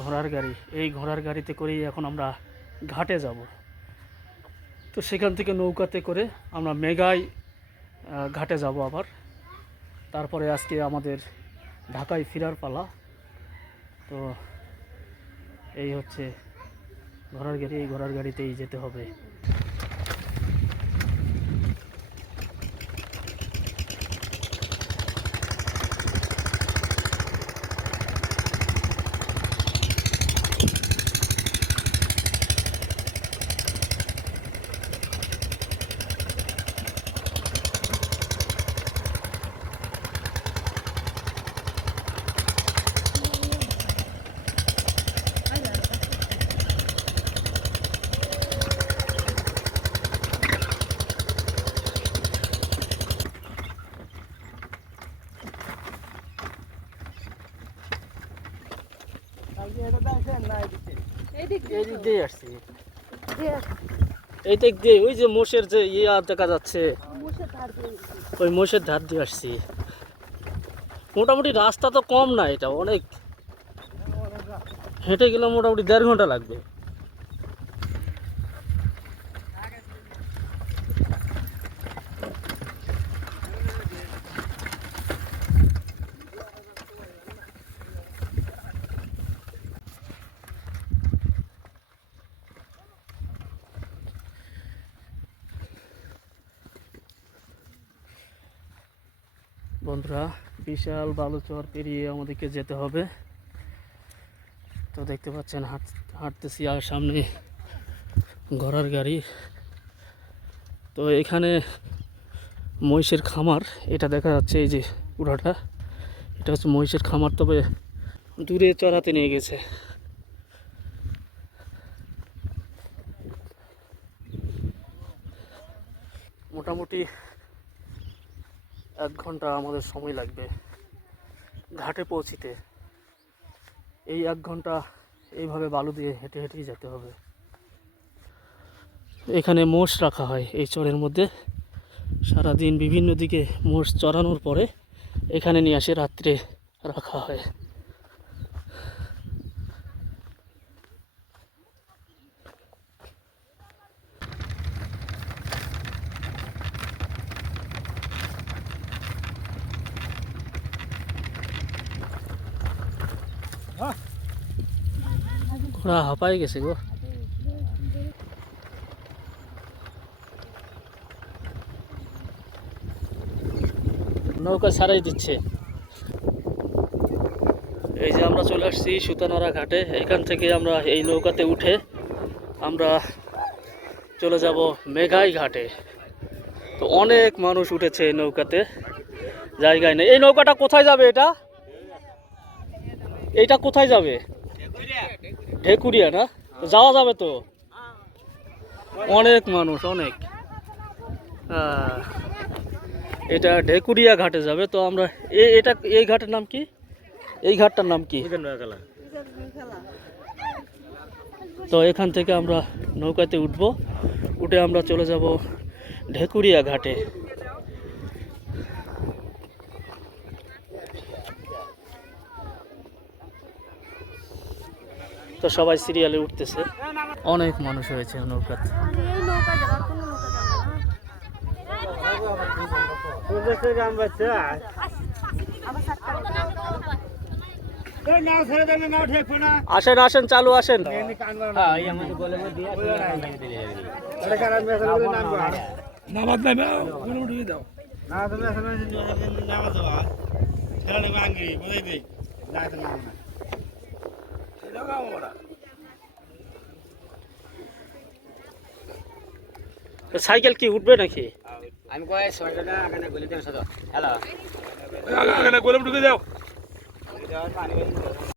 ঘোড়ার গাড়ি। এই ঘোড়ার গাড়িতে করেই এখন আমরা ঘাটে যাব। তো সেখান থেকে নৌকাতে করে আমরা মেঘাই ঘাটে যাব আবার। তারপরে আজকে আমাদের ঢাকায় ফেরার পালা। তো এই হচ্ছে ঘোড়ার গাড়ি, এই ঘোড়ার গাড়িতেই যেতে হবে। এই দিক দিয়ে আসছি, এই দিক দিয়ে ওই যে মোষের যে ইয়া দেখা যাচ্ছে, ওই মোষের ধার দিয়ে আসছি। মোটামুটি রাস্তা তো কম না, এটা অনেক, হেঁটে গেলে মোটামুটি 1.5 ঘন্টা লাগবে। বন্ধুরা, বিশাল বালুচর পেরিয়ে আমাদেরকে যেতে হবে। তো দেখতে পাচ্ছেন হাঁটতেছি, আর সামনে ঘোড়ার গাড়ি। তো এখানে মহিষের খামার, এটা দেখা যাচ্ছে, এই যে পুরাটা এটা হচ্ছে মহিষের খামার, তবে দূরে চড়াতে নিয়ে গেছে। মোটামুটি 1 ঘন্টা আমাদের সময় লাগবে ঘাটে পৌঁছিতে। এই 1 ঘন্টা এইভাবে বালু দিয়ে হেঁটে হেঁটেই যেতে হবে। এখানে মোষ রাখা হয় এই চরের মধ্যে। সারাদিন বিভিন্ন দিকে মোষ চড়ানোর পরে এখানে নিয়ে আসে রাত্রে রাখা হয়। ঘোড়া হাঁপাই গেছে গো। নৌকা ছাড়াই দিচ্ছে। এই যে আমরা চলে আসছি সুতানারা ঘাটে। এখান থেকে আমরা এই নৌকাতে উঠে আমরা চলে যাব মেঘাই ঘাটে। তো অনেক মানুষ উঠেছে এই নৌকাতে, জায়গায় নেই। এই নৌকাটা কোথায় যাবে? এইটা কোথায় যাবে? ঢেকুরিয়া না? তো যাওয়া যাবে তো? অনেক মানুষ, অনেক। এটা ঢেকুরিয়া ঘাটে যাবে। তো আমরা এই ঘাটের নাম কি? এই ঘাটটার নাম কি? তো এখান থেকে আমরা নৌকাতে উঠে আমরা চলে যাব ঢেকুরিয়া ঘাটে। তো সবাই সিরিয়ালে উঠতেছে, অনেক মানুষ হয়েছে নৌকাতে। আসেন আসেন, চালু আসেন। সাইকেল কি উঠবে নাকি? আমি কয় ছয়টা এখানে গলি দেন সাদা হ্যালো এখানে গলি ঢুকে যাও।